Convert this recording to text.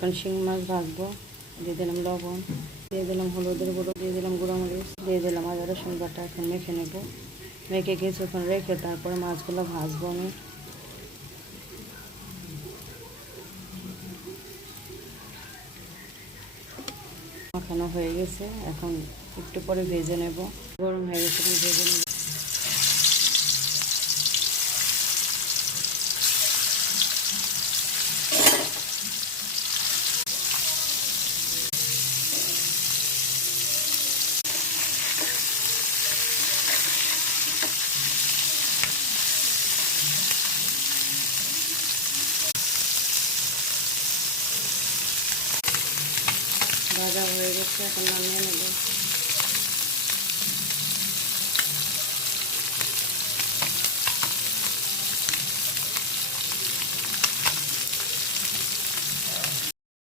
এখন শিং মাছ ভাজবো। দিয়ে দিলাম লবণ, দিয়ে দিলাম হলুদের গুঁড়ো, দিয়ে দিলাম গুঁড়োমরিচ, দিয়ে দিলাম আদা রসুন বাটা। এখন মেখে নেব। মেখে কিছুক্ষণ রেখে তারপরে মাছগুলো ভাজবো আমি। মাখানো হয়ে গেছে, এখন একটু পরে ভেজে নেব। গরম হয়ে গেছে, ভেজে নেব। ভাজা হয়ে গেছে, এখন নামিয়ে নেব।